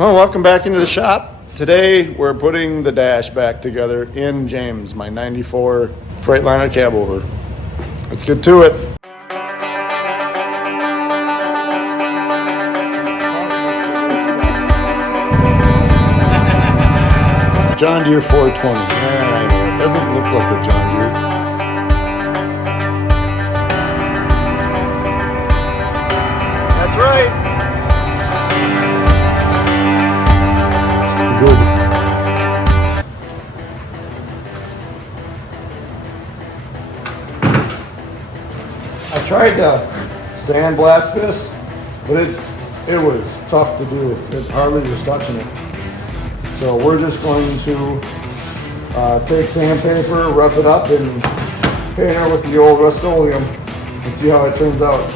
Well, welcome back into the shop. Today we're putting the dash back together in James, my 94 Freightliner Cabover. Let's get to it. John Deere 420. It doesn't look like a John Deere. That's right. Good. I tried to sandblast this, but it was tough to do. It hardly was touching it. So we're just going to take sandpaper, rough it up, and paint her with the old Rust-Oleum and see how it turns out.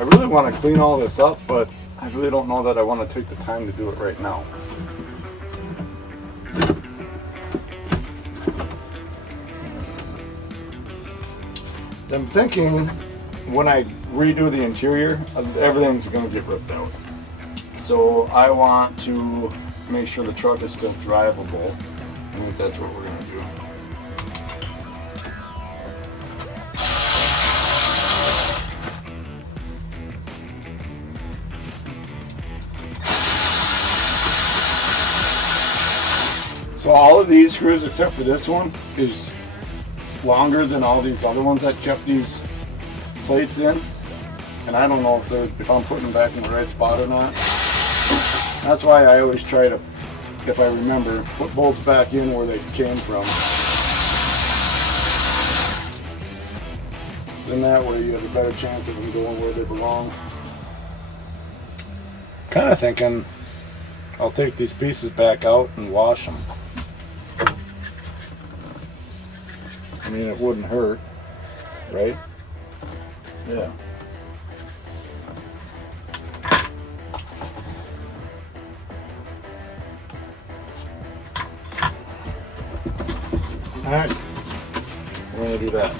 I really want to clean all this up, but I really don't know that I want to take the time to do it right now. I'm thinking when I redo the interior, everything's going to get ripped out. So I want to make sure the truck is still drivable. I think that's what we're going to do. So all of these screws, except for this one, is longer than all these other ones that kept these plates in. And I don't know if I'm putting them back in the right spot or not. That's why I always try to, if I remember, put bolts back in where they came from. Then that way you have a better chance of them going where they belong. Kind of thinking I'll take these pieces back out and wash them. I mean, it wouldn't hurt, right? Yeah. All right, we're gonna do that.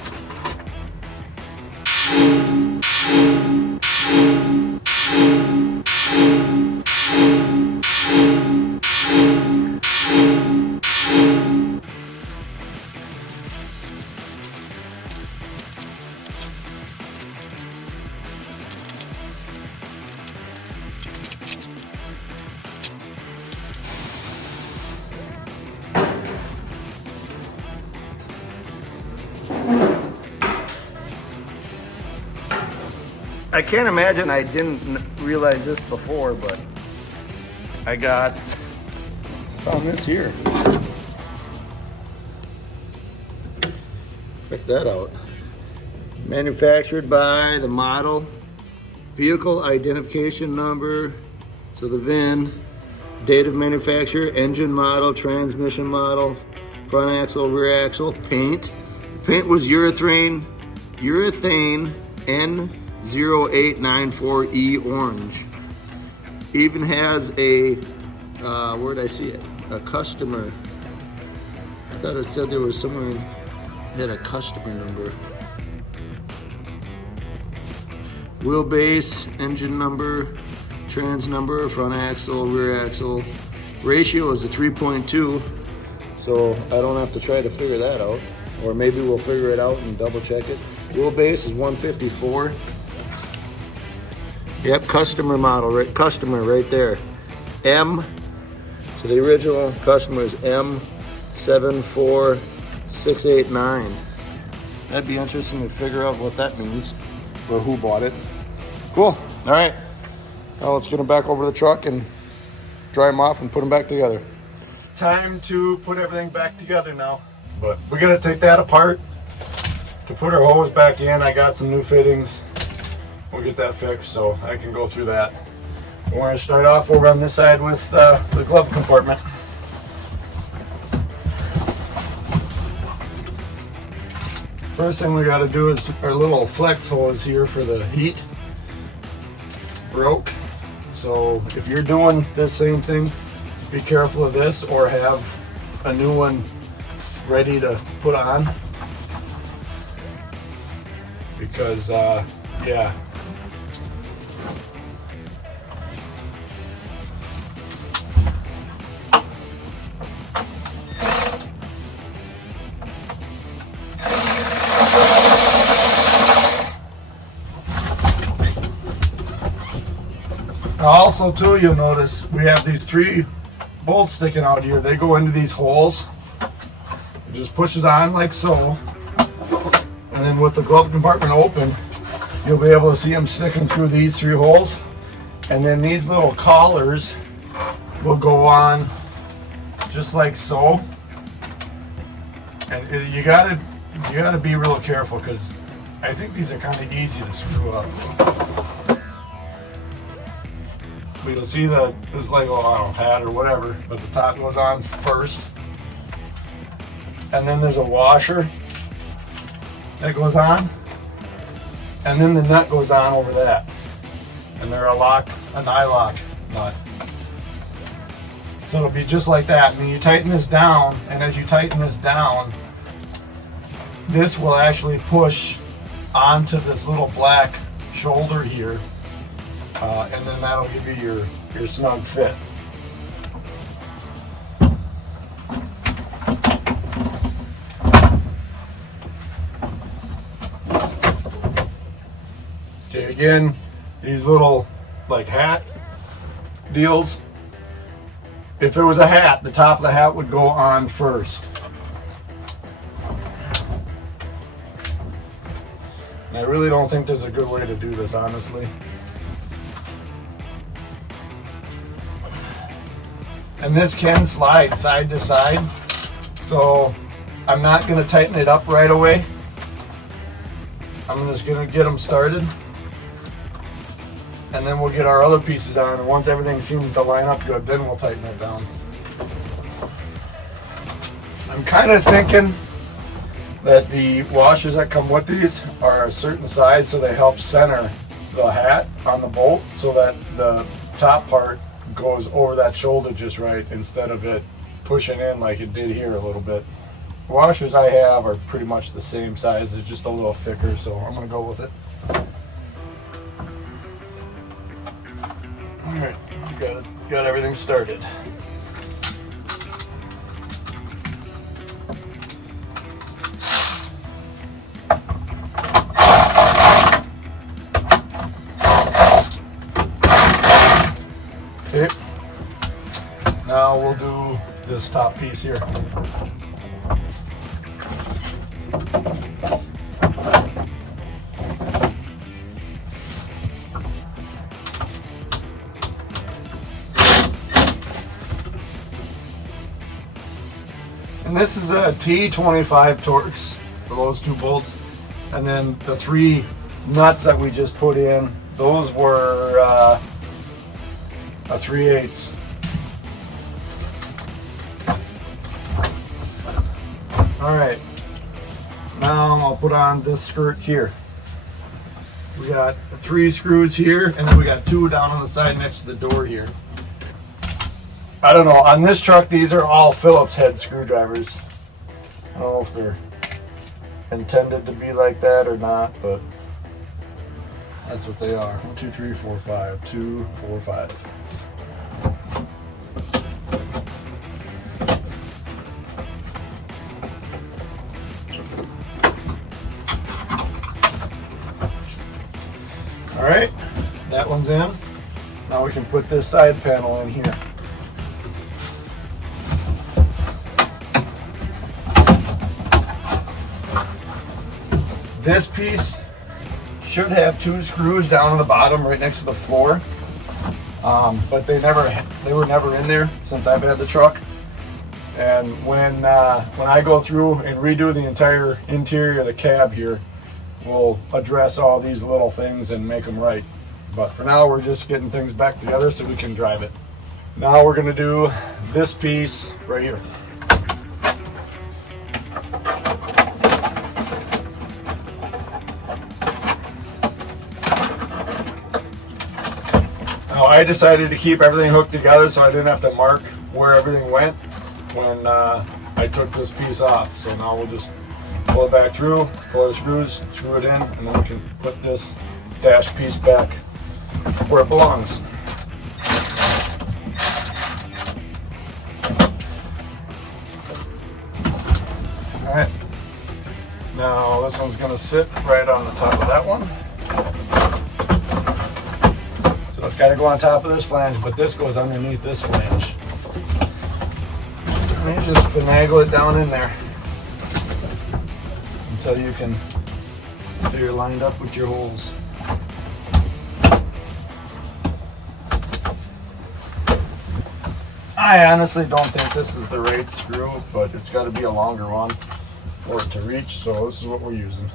I can't imagine I didn't realize this before, but I found this here. Check that out. Manufactured by the model, vehicle identification number, so the VIN, date of manufacture, engine model, transmission model, front axle, rear axle, paint. The paint was urethane N0894E orange. Even has a, where'd I see it? A customer. I thought it said there was somewhere it had a customer number. Wheelbase, engine number, trans number, front axle, rear axle. Ratio is a 3.2, so I don't have to try to figure that out. Or maybe we'll figure it out and double check it. Wheelbase is 154. Yep, customer model, right? Customer right there. M. So the original customer is M74689. That'd be interesting to figure out what that means or who bought it. Cool. All right. Now let's get them back over the truck and dry them off and put them back together. Time to put everything back together now. But we gotta take that apart to put our hose back in. I got some new fittings. We'll get that fixed so I can go through that. We're going to start off over on this side with the glove compartment. First thing we got to do is our little flex hose here for the heat broke. So if you're doing this same thing, be careful of this, or have a new one ready to put on, because yeah. Also too, you'll notice we have these 3 bolts sticking out here. They go into these holes. It just pushes on like so. And then with the glove compartment open, you'll be able to see them sticking through these 3 holes. And then these little collars will go on just like so. And you gotta be real careful, because I think these are kind of easy to screw up. But you'll see that it's like, oh, I don't know, hat or whatever, but the top goes on first. And then there's a washer that goes on. And then the nut goes on over that. And they're a nylock nut. So it'll be just like that. And then you tighten this down, and as you tighten this down, this will actually push onto this little black shoulder here. And then that'll give you your snug fit. Okay, again, these little like hat deals. If it was a hat, the top of the hat would go on first. And I really don't think there's a good way to do this, honestly. And this can slide side to side, so I'm not going to tighten it up right away. I'm just going to get them started, and then we'll get our other pieces on, and once everything seems to line up good, then we'll tighten it down. I'm kind of thinking that the washers that come with these are a certain size, so they help center the hat on the bolt so that the top part goes over that shoulder just right, instead of it pushing in like it did here a little bit. The washers I have are pretty much the same size, it's just a little thicker, so I'm going to go with it. Alright, got everything started. Okay, now we'll do this top piece here. And this is a T25 Torx for those 2 bolts, and then the 3 nuts that we just put in, those were a 3/8. All right, now I'll put on this skirt here. We got 3 screws here, and then we got 2 down on the side next to the door here. I don't know, on this truck these are all Phillips head screwdrivers. I don't know if they're intended to be like that or not, but that's what they are. 1, 2, 3, 4, 5. 2, 4, 5. All right, that one's in. Now we can put this side panel in here. This piece should have 2 screws down on the bottom right next to the floor, but they were never in there since I've had the truck. And when I go through and redo the entire interior of the cab here, we'll address all these little things and make them right. But for now, we're just getting things back together so we can drive it. Now we're gonna do this piece right here. Now I decided to keep everything hooked together so I didn't have to mark where everything went when I took this piece off. So now we'll just pull it back through, pull the screws, screw it in, and then we can put this dash piece back where it belongs. All right, now this one's gonna sit right on the top of that one. So it's gotta go on top of this flange, but this goes underneath this flange. And you just finagle it down in there until you can, until you're lined up with your holes. I honestly don't think this is the right screw, but it's got to be a longer one for it to reach, so this is what we're using.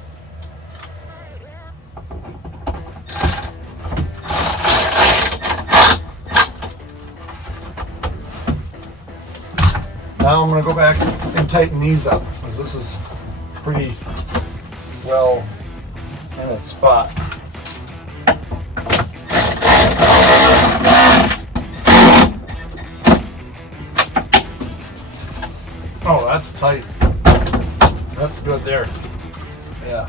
Now I'm going to go back and tighten these up, because this is pretty well in its spot. Oh, that's tight. That's good there. Yeah.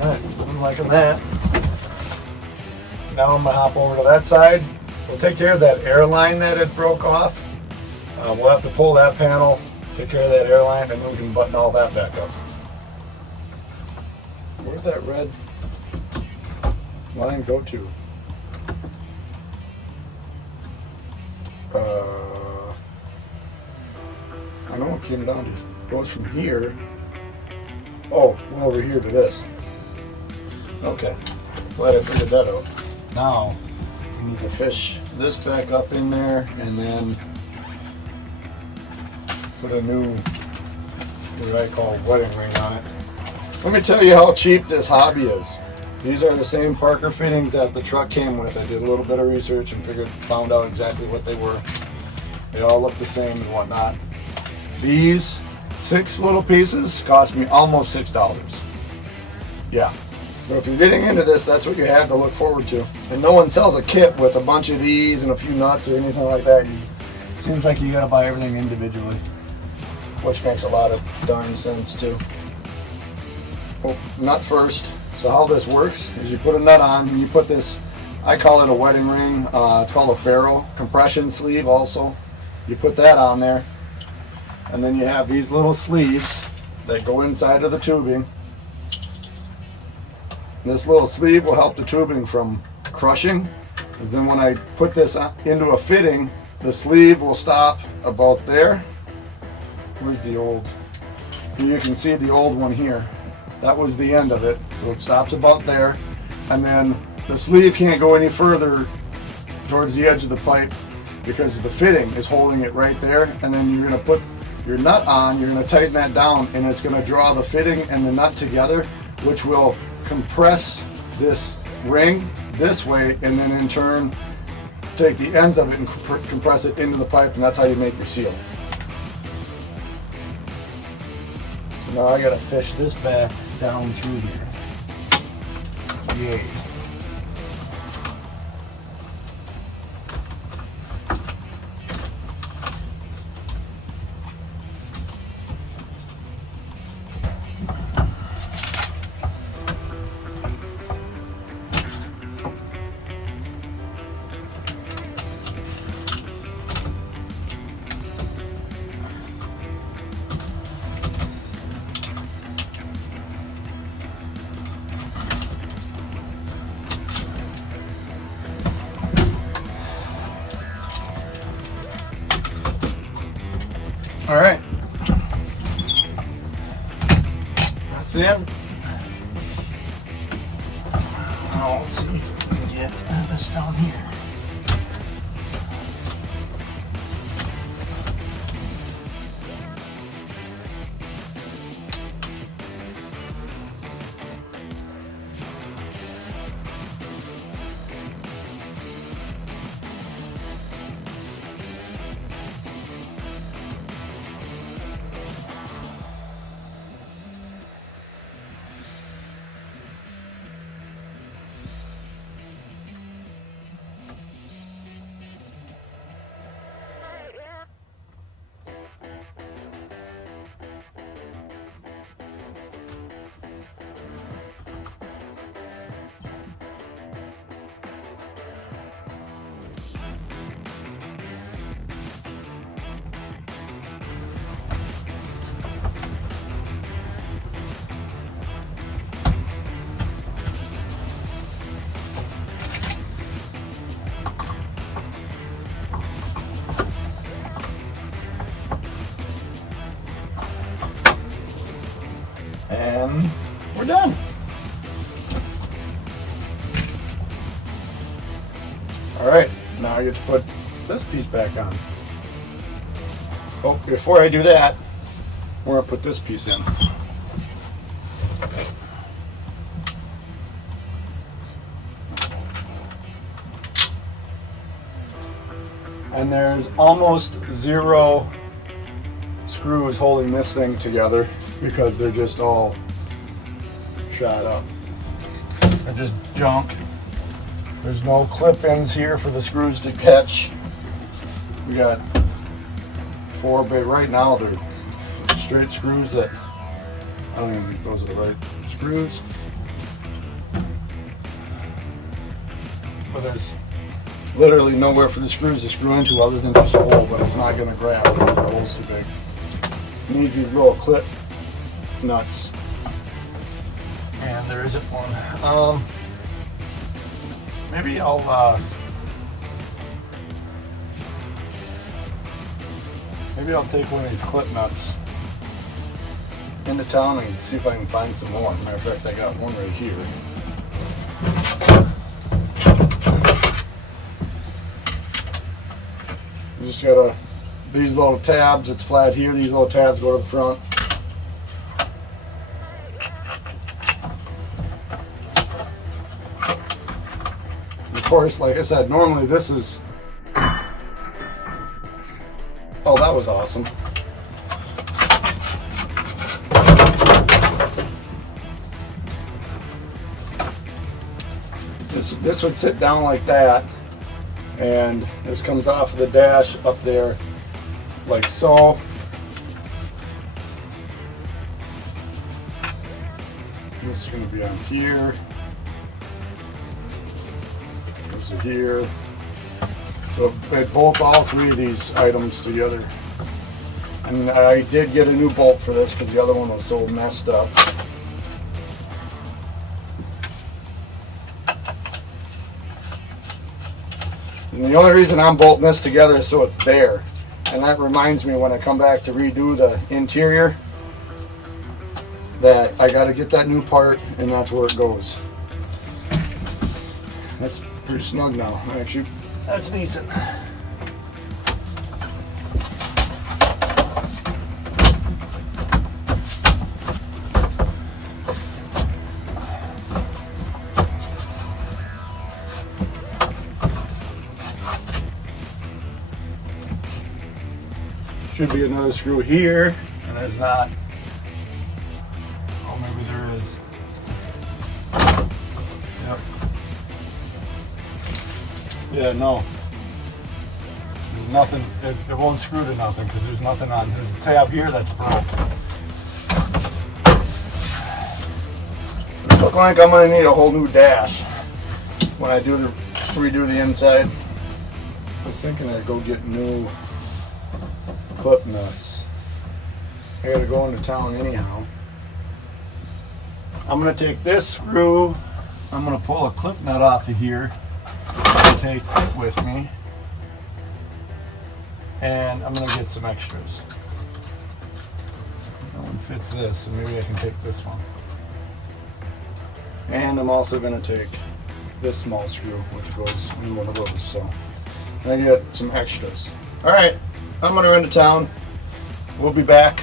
Alright, I'm liking that. Now I'm going to hop over to that side. We'll take care of that air line that it broke off. We'll have to pull that panel, take care of that air line, and then we can button all that back up. Where'd that red line go to? I know it came down to, goes from here. Oh, went over here to this. Okay, glad I figured that out. Now, we need to fish this back up in there and then put a new, what I call wedding ring on it. Let me tell you how cheap this hobby is. These are the same Parker fittings that the truck came with. I did a little bit of research and found out exactly what they were. They all look the same and whatnot. These 6 little pieces cost me almost $6. Yeah. So if you're getting into this, that's what you have to look forward to. And no one sells a kit with a bunch of these and a few nuts or anything like that. It seems like you gotta buy everything individually, which makes a lot of darn sense too. Oh, nut first. So how this works is you put a nut on and you put this, I call it a wedding ring. It's called a ferrule compression sleeve also. You put that on there, and then you have these little sleeves that go inside of the tubing. This little sleeve will help the tubing from crushing, because then when I put this into a fitting, the sleeve will stop about there. Where's the old? You can see the old one here. That was the end of it, so it stops about there, and then the sleeve can't go any further towards the edge of the pipe because the fitting is holding it right there. And then you're going to put your nut on, you're going to tighten that down, and it's going to draw the fitting and the nut together, which will compress this ring this way, and then in turn take the ends of it and compress it into the pipe, and that's how you make your seal. So now I got to fish this back down through here. Yay. All right, that's it. Now let's see if we can get this down here. All right, now I get to put this piece back on. Oh, before I do that, we're gonna put this piece in. And there's almost zero screws holding this thing together because they're just all shot up. They're just junk. There's no clip-ins here for the screws to catch. We got 4, but right now they're straight screws that I don't even think those are the right screws. But there's literally nowhere for the screws to screw into other than just a hole, but it's not going to grab because the hole's too big. It needs these little clip nuts. And there isn't one. Maybe I'll take one of these clip nuts into town and see if I can find some more. Matter of fact, I got one right here. You just gotta, these little tabs, it's flat here, these little tabs go to the front. Of course, like I said, normally this is, oh, that was awesome. This would sit down like that, and this comes off of the dash up there like so. This is going to be on here. This is here. So it bolts all 3 of these items together. And I did get a new bolt for this because the other one was so messed up. And the only reason I'm bolting this together is so it's there. And that reminds me when I come back to redo the interior that I got to get that new part, and that's where it goes. That's pretty snug now. Actually, that's decent. Should be another screw here, and there's not. Oh, maybe there is. Yep. Yeah, no. There's nothing. It won't screw to nothing because there's nothing on. There's a tab here that's broke. Look like I'm gonna need a whole new dash when I redo the inside. I was thinking I'd go get new clip nuts. I gotta go into town anyhow. I'm gonna take this screw, I'm gonna pull a clip nut off of here and take it with me, and I'm gonna get some extras. That one fits this, so maybe I can take this one. And I'm also gonna take this small screw, which goes in one of those, so I get some extras. All right. I'm going to run to town. We'll be back.